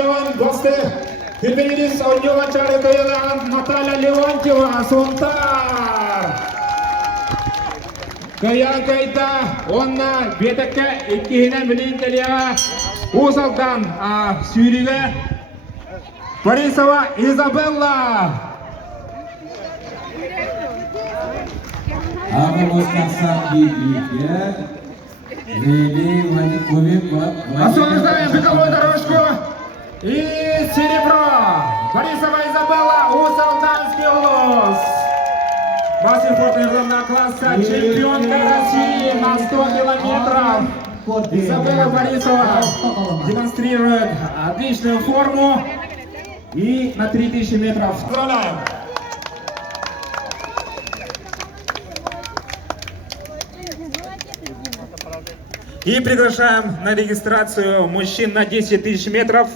Леон, гости. Кірбенеліс ойнаған жарықайлаған Наталья Леонтьева, Сонтар. Каян кайта, онна бетекке еккейінен білейін телеға. Усалдан сүйрігі Борисова Изабелла. Освобождаем беговую дорожку. И серебро. Борисова Изабелла, Усалданский улус. Мастер спортивного класса, чемпионка России на 100 километров. Изабелла Борисова демонстрирует отличную форму. И на 3000 метров. Поздравляем! И приглашаем на регистрацию мужчин на 10 000 метров.